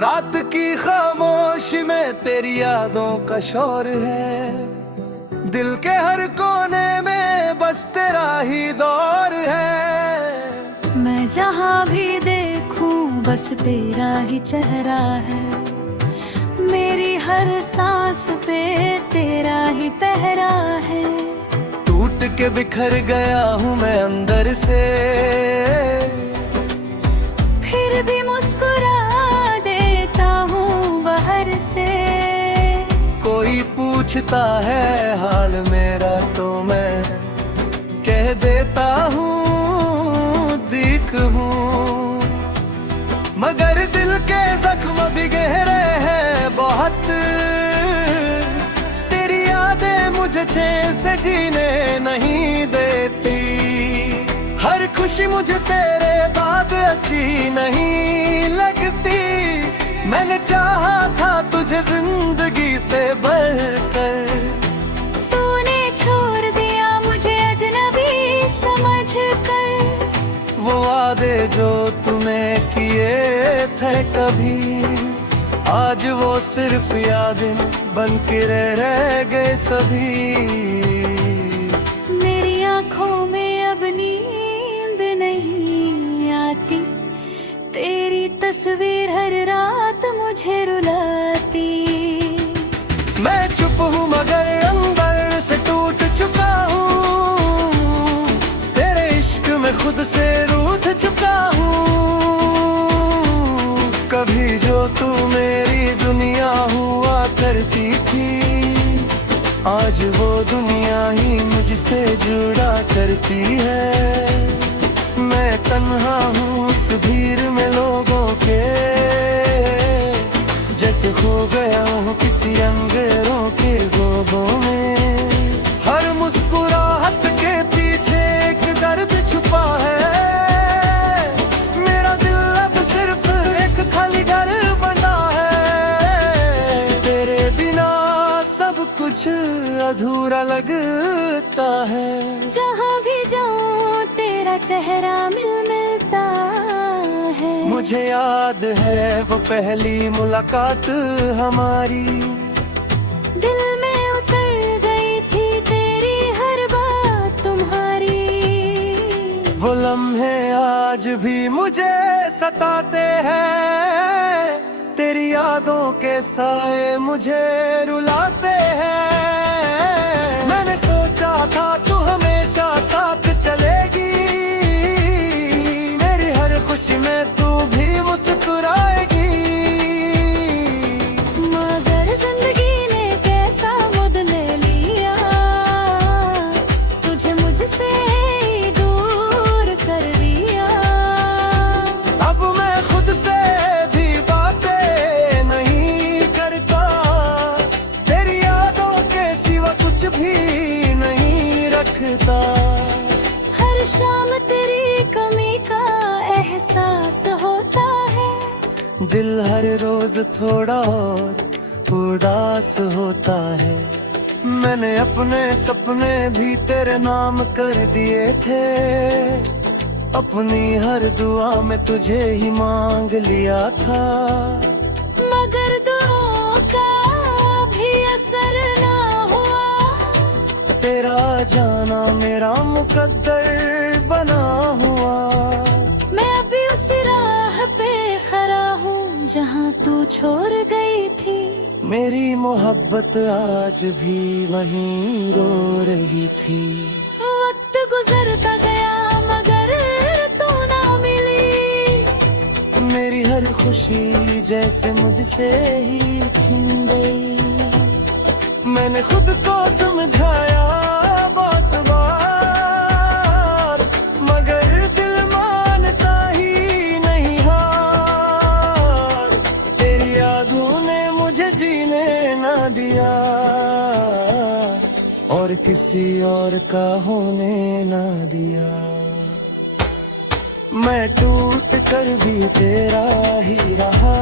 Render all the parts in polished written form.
रात की खामोशी में तेरी यादों का शोर है, दिल के हर कोने में बस तेरा ही दौर है। मैं जहाँ भी देखूं बस तेरा ही चेहरा है, मेरी हर सांस पे तेरा ही पहरा है। टूट के बिखर गया हूँ मैं अंदर से, फिर भी मुस्कुरा देता हूँ बाहर से। कोई पूछता है हाल मेरा तो मैं कह देता हूँ दिख हूँ, मगर दिल के जख्म भी गहरे हैं बहुत। तेरी यादें मुझे चैन से जीने नहीं देती, हर खुशी मुझे तेरे बाद अच्छी नहीं लगती। मैंने चाहा था तुझे जिंदगी से बढ़कर, तूने छोड़ दिया मुझे अजनबी समझकर। वो वादे जो तूने किए थे कभी, आज वो सिर्फ यादें बन के रह गए सभी। मेरी आँखों में अब नींद नहीं आती, तेरी तस्वीर हर रात मुझे रुलाती। मैं चुप हूँ मगर अंदर से टूट चुका हूँ, तेरे इश्क में खुद से रूठ चुका हूँ। कभी जो तू मेरी दुनिया हुआ करती थी, आज वो दुनिया ही मुझसे जुड़ा करती है। मैं तन्हा हूँ इस भीड़ में लोगों के, जैसे खो गया हूँ किसी अंधेरों के गोबों में। हर मुस्कुराहट के पीछे एक दर्द छुपा है, मेरा दिल अब सिर्फ एक खाली घर बना है। तेरे बिना सब कुछ अधूरा लगता है, जहाँ भी जाऊँ तेरा चेहरा मिलता है। मुझे याद है वो पहली मुलाकात हमारी, दिल में उतर गई थी तेरी हर बात तुम्हारी। वो लम्हे आज भी मुझे सताते हैं, तेरी यादों के साए मुझे रुलाते हैं। मैंने सोचा था तू हमेशा साथ चलेगी, मेरी हर खुशी में तू भी मुस्कुराएगी। मगर जिंदगी ने कैसा बदल लिया, तुझे मुझसे दूर कर दिया। अब मैं खुद से भी बातें नहीं करता, तेरी यादों के सिवा कुछ भी नहीं रखता। हर शाम तेरी कमी का एहसास होता है, दिल हर रोज थोड़ा और उदास होता है। मैंने अपने सपने भी तेरे नाम कर दिए थे, अपनी हर दुआ में तुझे ही मांग लिया था। मगर दुआओं का भी असर ना हुआ, तेरा जाना मेरा मुकद्दर बना हुआ। मैं अभी उस राह पे खड़ा हूँ जहाँ तू छोड़ गई थी। मेरी मोहब्बत आज भी वहीं रो रही थी। वक्त गुजरता गया मगर तू ना मिली, मेरी हर खुशी जैसे मुझसे ही छिन गई। मैंने खुद को समझाया बात बार, मगर दिल मानता ही नहीं हार। तेरी यादों ने मुझे जीने ना दिया, और किसी और का होने ना दिया। मैं टूट कर भी तेरा ही रहा,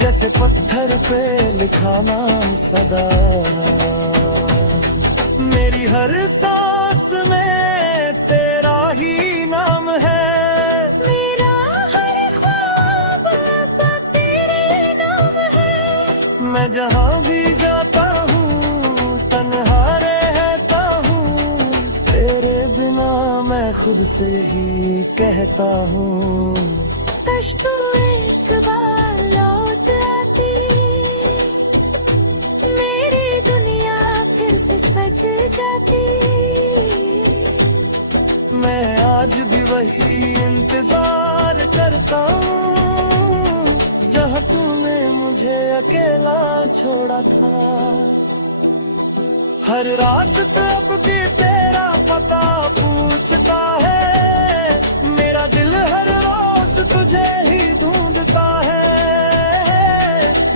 जैसे पत्थर पे लिखा नाम सदा। मेरी हर सांस में तेरा ही नाम है, मेरा हर ख्वाब मैं जहाँ भी जाता हूँ तन्हा रहता हूँ, तेरे बिना मैं खुद से ही कहता हूँ। कश तू एक बार लौट आती, मेरी दुनिया फिर से सज जाती। मैं आज भी वही इंतजार करता हूँ जहाँ तूने मुझे अकेला छोड़ा था। हर रास्ता अब भी तेरा पता पूछता है, मेरा दिल हर रोज तुझे ही ढूंढता है।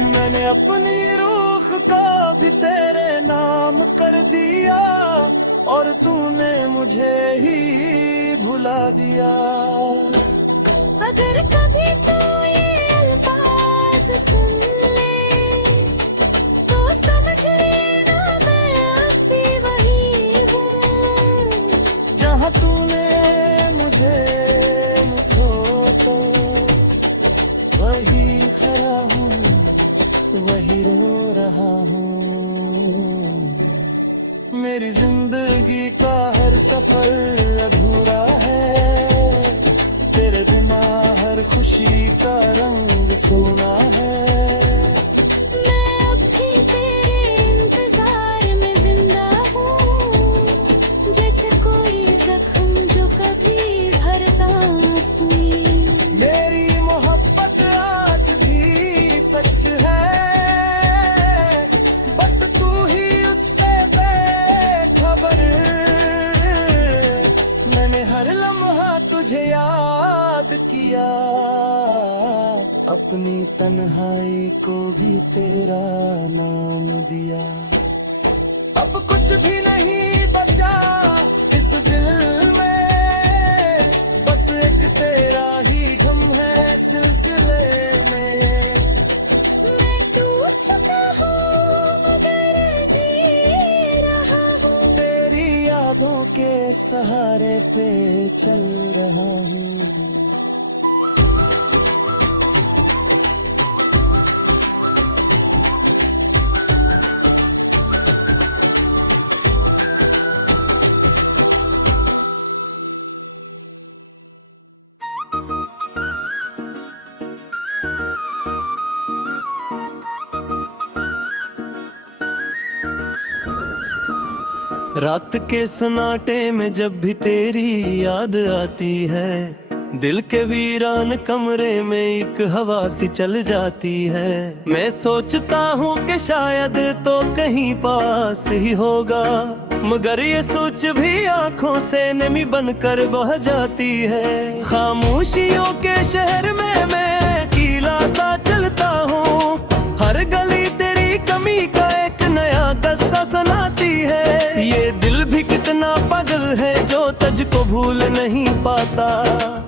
मैंने अपनी रूह को भी तेरे नाम कर दिया और तूने मुझे ही भुला दिया। अगर कभी तू ये अल्फाज सुन ले तो समझ लेना मैं अब भी वही हूँ जहाँ तूने मुझे छोड़ा, वही खड़ा हूँ, वही रो रहा हूँ। मेरी जिंदगी का हर सफर अधूरा है, तेरे बिना हर खुशी का रंग सोना है। मैं अब भी तेरे इंतजार में जिंदा हूँ, जैसे कोई जख्म जो कभी भरता नहीं। मेरी मोहब्बत आज भी सच है, बस तू ही उससे बेखबर। मैंने हर लम्हा तुझे याद किया, अपनी तन्हाई को भी तेरा नाम दिया। अब कुछ भी नहीं बचा इस दिल में, बस एक तेरा ही गम है सिलसिले में। मैं टूट चुका हूँ मगर जी रहा हूँ, तेरी यादों के सहारे पे चल रहा हूँ। रात के सन्नाटे में जब भी तेरी याद आती है, दिल के वीरान कमरे में एक हवा सी चल जाती है। मैं सोचता हूँ कि शायद तो कहीं पास ही होगा, मगर ये सोच भी आंखों से नमी बनकर बह जाती है। खामोशियों के शहर में मैं अकेला सा चलता हूँ, हर गली तेरी कमी का एक नया किस्सा सुनाती है। ये दिल भी कितना पागल है जो तुझको भूल नहीं पाता,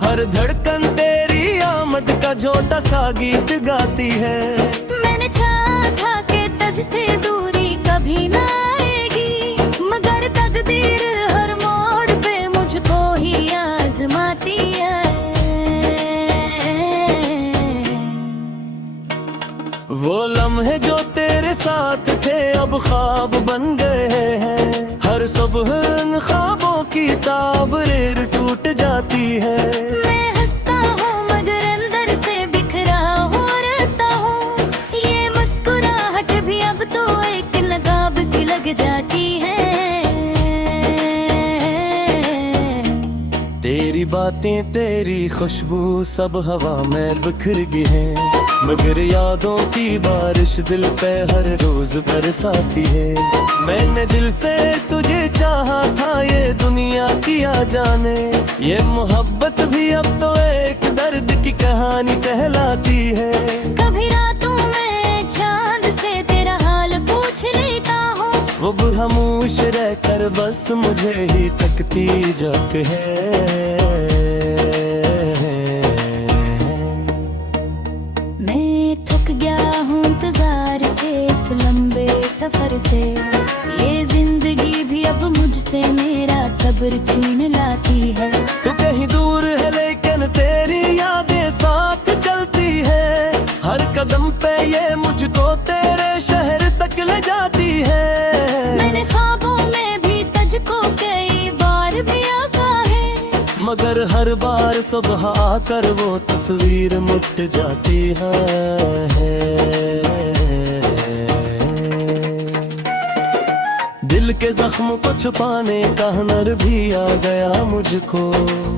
हर धड़कन तेरी आमद का छोटा सा गीत गाती है। मैंने चाहा था कि तुझसे दूरी कभी ना आएगी, मगर तकदीर हर मोड़ पे मुझको ही आजमाती है। वो लम्हे जो तेरे साथ थे अब ख्वाब बन गए हैं, हर सुबह इन ख्वाबों की ताबरेर टूट जाती है। मैं हंसता हूँ मगर अंदर से बिखरा हो रहता हूँ, ये मुस्कुराहट भी अब तो एक नकाब सी लग जाती है। तेरी बातें तेरी खुशबू सब हवा में बिखर गई है, मगर यादों की बारिश दिल पे हर रोज बरसाती है। मैंने दिल से तुझे चाहा था ये दुनिया किया जाने, ये मोहब्बत भी अब तो एक दर्द की कहानी कहलाती है। कभी रातों में चांद से तेरा हाल पूछ लेता हूँ, वो खामोश रहकर बस मुझे ही तकती जाती है। मैं थक गया हूँ इंतजार के इस लंबे सफर से, ये जिंदगी भी अब मुझसे मेरा सब्र छीन लाती है। तू कहीं दूर है लेकिन तेरी यादें साथ चलती है, हर कदम पे ये मुझको तेरे मगर हर बार सुबह आकर वो तस्वीर मिट जाती है। दिल के जख्म को छुपाने का हुनर भी आ गया मुझको।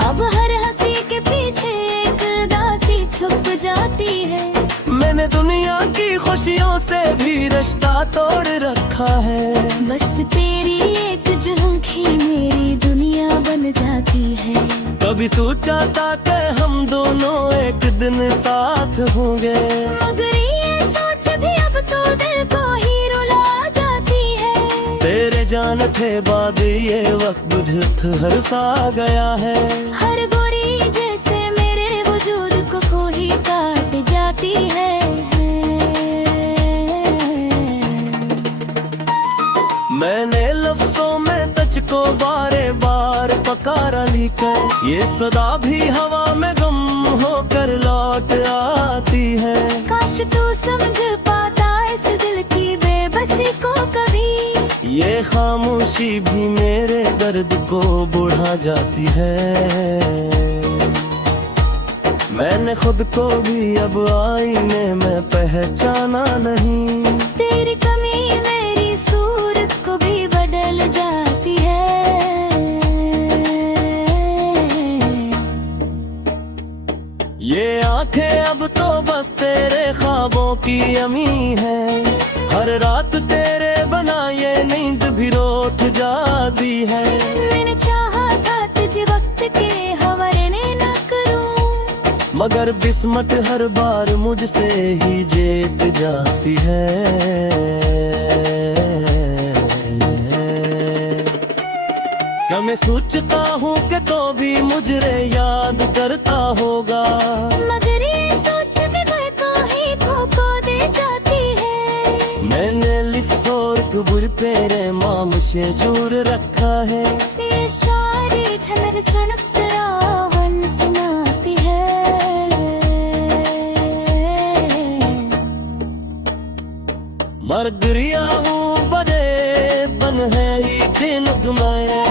अब हर हंसी के पीछे एक दासी छुप जाती है। मैंने दुनिया की खुशियों से भी रिश्ता तोड़ रखा है। बस तेरी एक झलकी मेरी दुनिया बन जाती है। कभी सोचा था कि हम दोनों एक दिन साथ होंगे, मगर ये सोच भी अब तो दिल को ही रुला जाती है। तेरे जान थे बाद ये वक्त बुझ हर सा गया है। हर गोरी जैसे मेरे वजूद को कोई काट जाती है। मैंने लफ्जों में तुझको बारे बार पकारा लिखकर, ये सदा भी हवा में गम होकर लौट आती है। काश तू समझ पाता इस दिल की बेबसी को कभी। ये खामोशी भी मेरे दर्द को बढ़ा जाती है। मैंने खुद को भी अब आईने में पहचाना नहीं। तेरी कमी मेरी सूरत को भी बदल जाती है। ये आंखें अब तो बस तेरे ख्वाबों की अमी है। हर रात तेरे बना ये नींद भी रोट जाती है। मैंने चाहा था तुझे वक्त के हवाले न करूं, मगर किस्मत हर बार मुझसे ही जीत जाती है। क्या मैं सोचता हूँ कि तो भी मुझे याद करता होगा, मगर ये सोच भी मैं को ही धोखा दे जाती है। मैंने लिफ्ट और कब्र पे माम से जोड़ रखा है। ये शायरी है मेरे सनफ तरावन सुनाती है। मर गिरिया हूँ बड़े बन है ये दिन तुम्हारे।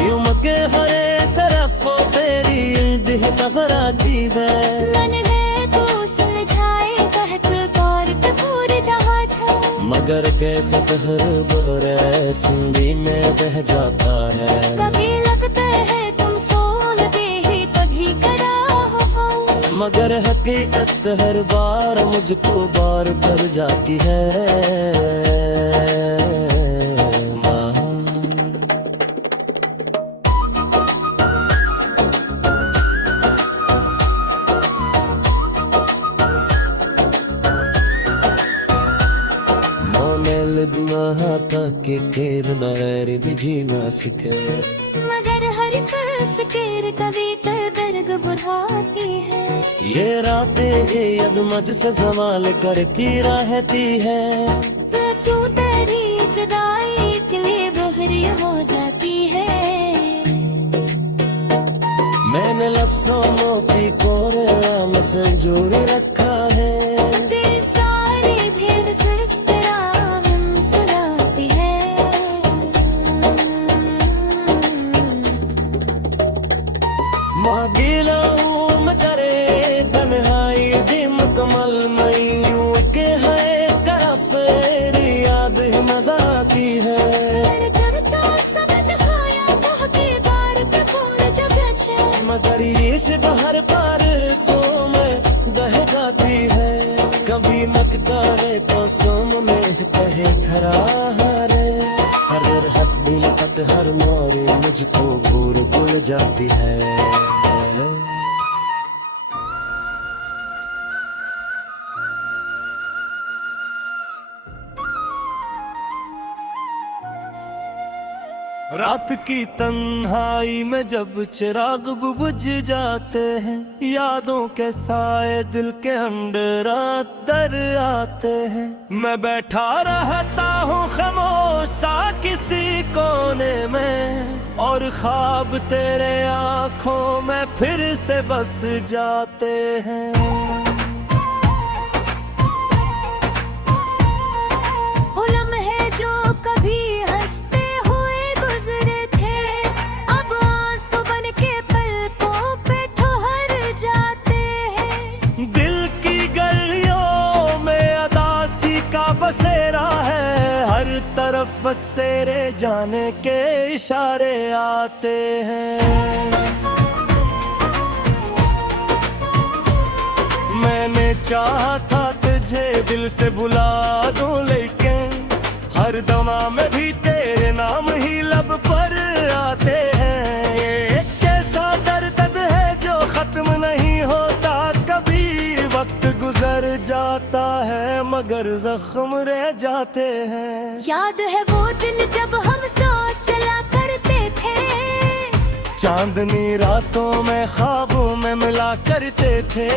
यूं के हरे तरफ तेरी दिह तगराती है। मन है तो सुलझाए कहत और पूरे जहां छा, मगर कैसे हर बरे सुंदी में बह जाता है। कभी लगता है तुम सोलते ही कभी कड़ा हो, मगर हकीकत हर बार मुझको बार कर जाती है। के तेर नारे भी जीना सीखे, मगर हर सांस केर कभी दर्द बुझाती है। ये रातें ये यदमज से जमाल करती रहती है। तू तेरी जुदाई के लिए बहरी हो जाती है। मैंने लफ्जों की कोरे में संजोर रखा है। दिल सारे भेद से इस तरह हम सुनाती है। मागिला मैं करे तन्हाई दी मुकम्मल मयूं के है तरफ याद मजा आती है। मेरे घर तो समझ खाया बहुत बार पे भूल जब छे, मगर ये से बाहर पार सो में बह जाती है। कभी मकता है तो सोम में कहे खरा हारे। हर हद दिल पत हर मोरे मुझको भूल भूल जाती है। रात की तन्हाई में जब चिराग बुझ जाते हैं, यादों के साए दिल के अंदर दर आते हैं। मैं बैठा रहता हूँ खामोश सा किसी कोने में, और ख्वाब तेरे आँखों में फिर से बस जाते हैं। तरफ बस तेरे जाने के इशारे आते हैं। मैंने चाहा था तुझे दिल से बुला दूं, लेकिन हर दमा में भी तेरे नाम ही लब पर आते हैं। ये कैसा दर्द है जो खत्म नहीं होता, कभी वक्त गुजर जाता है मगर जख्म रह जाते हैं। याद है वो दिन जब हम साथ चला करते थे, चांदनी रातों में ख्वाबों में मिला करते थे।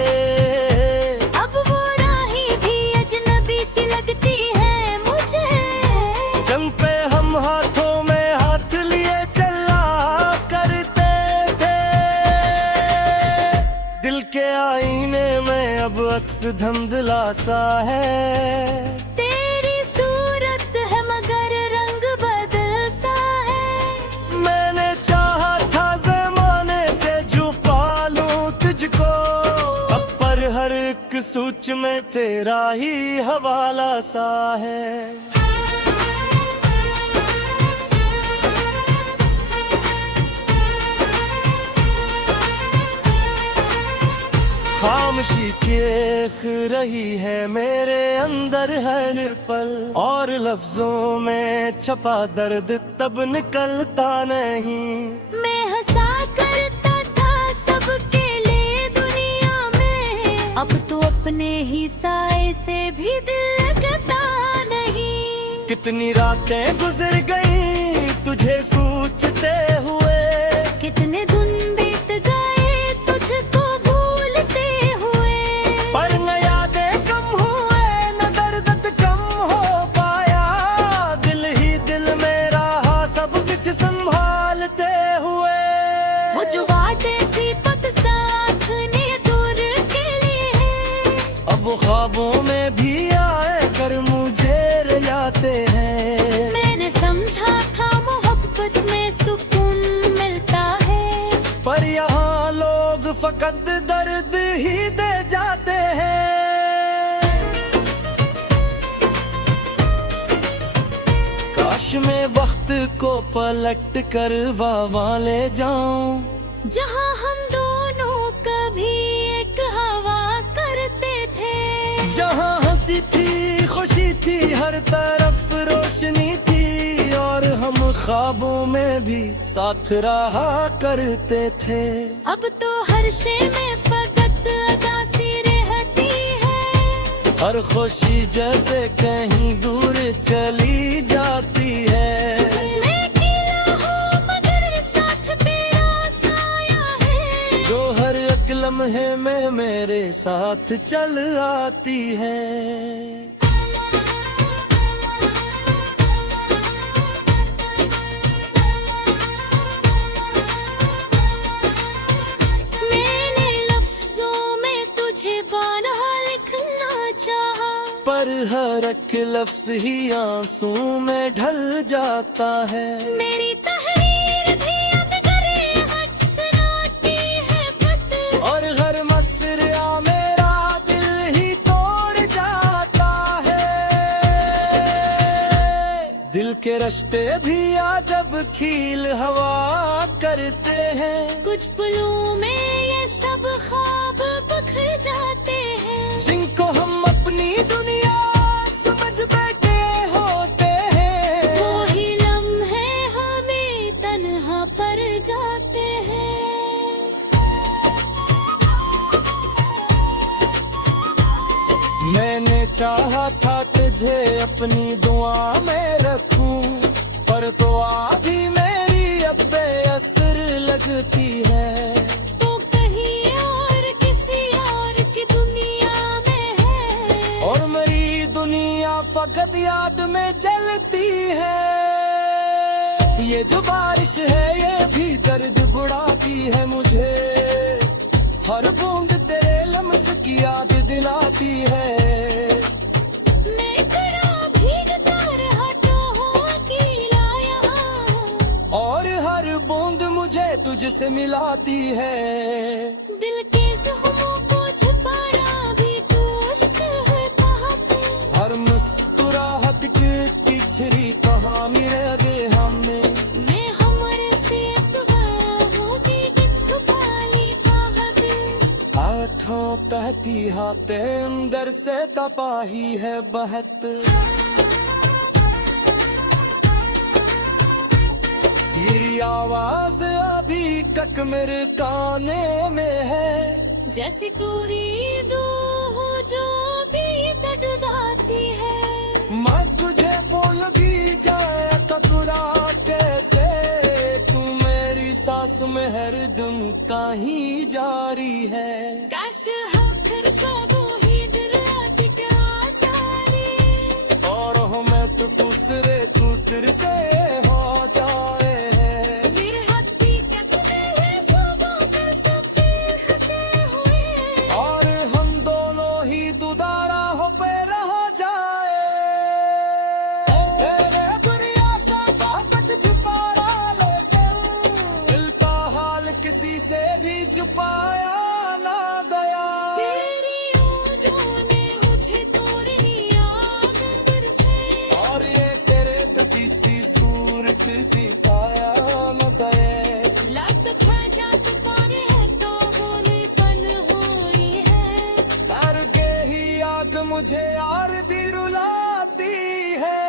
अब वो राही भी अजनबी सी लगती है मुझे। जंग पे हम हाथों में हाथ लिए चला करते थे, दिल के आईने में अब अक्स धुंधला सा है। तेरी सूरत है मगर रंग बदल सा है। मैंने चाहा था ज़माने से छुपा लूं तुझको, अब पर हर एक सोच में तेरा ही हवाला सा है। खामोशी चीख रही है मेरे अंदर हर पल, और लफ्जों में छपा दर्द तब निकलता नहीं। मैं हंसा करता था सबके लिए दुनिया में, अब तो अपने ही साए से भी दिल लगता नहीं। कितनी रातें गुजर गई तुझे सोचते हुए, कितने दिन बीत गए तुझको भूलते हुए। पर न यादें कम हुए न दर्द कम हो पाया, दिल ही दिल में रहा सब कुछ संभालते हुए। वो जो वादे थी पत साथ ने दूर के लिए, अब वो ख्वाबों में भी आए कर मुझे रलाते हैं। मैंने समझा था मोहब्बत में सुकून मिलता है, पर यहाँ लोग फकत दर्द ही दे जाते हैं। काश मैं वक्त को पलट कर वावा ले जाऊं, जहाँ हम दोनों कभी एक हवा करते थे। जहाँ हंसी थी खुशी थी हर तरफ रोशनी थी, और हम ख्वाबों में भी साथ रहा करते थे। अब तो हर शे में फकत अदासी रहती है, हर खुशी जैसे कहीं दूर चली जाती है। मैं अकेला हूँ मगर साथ तेरा साया है, जो हर एक लम्हे में मेरे साथ चल आती है। मैंने लफ्जों में तुझे बाना लिखना चाहा, पर हर एक लफ्ज ही आंसू में ढल जाता है। मेरी तहरीर भी अब करे हद सुनाती है खत, और हर मसरा मेरा दिल ही तोड़ जाता है। दिल के रिश्ते भी जब खील हवा करते हैं, कुछ पलों में ये सब ख्वाब बिखर जाते हैं। जिनको हम अपनी दुनिया समझ बैठे होते हैं, वो ही लम्हे हमें तन्हा पर जाते हैं। मैंने चाहा था तुझे अपनी दुआ में रखूं, पर तो आधी मेरी अब बेअसर लगती है। तो कहीं और किसी और की दुनिया में है, और मेरी दुनिया फकत याद में जलती है। ये जो बारिश है ये भी दर्द बुढ़ाती है मुझे, हर बूंद तेरे लम्स की याद दिलाती है। मैं करा भीगता रहा तो हूँ अकेला यहाँ, और हर बूंद मुझे तुझसे मिलाती है। दिल के ज़ख्मों को छुपाना भी तो इश्क है कहा पे। हर मुस्कुराहट की पिछड़ी बातें अंदर से तपाही है बहत। तेरी आवाज अभी तक मेरे काने में है, जैसी कोरी दूह जो भी तड़पाती है। मैं तुझे बोल भी जाए टकरा कैसे, तू मेरी सांस में हरदम कहीं जारी है। काश आखिर सब ही दिल टिका जाए, और हो मैं तो दूसरे तू तेरे से हो जाए। मेरे हकीकत में है ख्वाबों का सफर होते हुए, और हम दोनों ही दुदारा हो पे रह जाए। तेरे दुनिया से बात छुपाना, लेकिन दिल का हाल किसी से भी छुपाया ना गया। तेरी ओजों ने मुझे तोड़ लिया अंदर से, और ये तेरे तो किसी सूरत भी पाया न गए। लग था जात पर है तो भोलेपन हो रही है। डर के ही याद मुझे यार दी रुलाती है।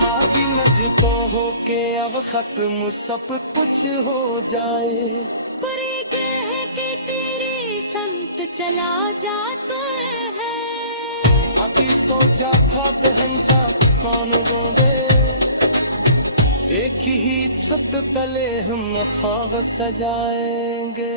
माफी मुझको हो के अब खत्म सब कुछ हो जाए। पर ये कह के तेरे संत चला जाता है। अभी सोचा था बहन सा कौन रोवे, एक ही छत तले हम ख्वाब सजाएंगे।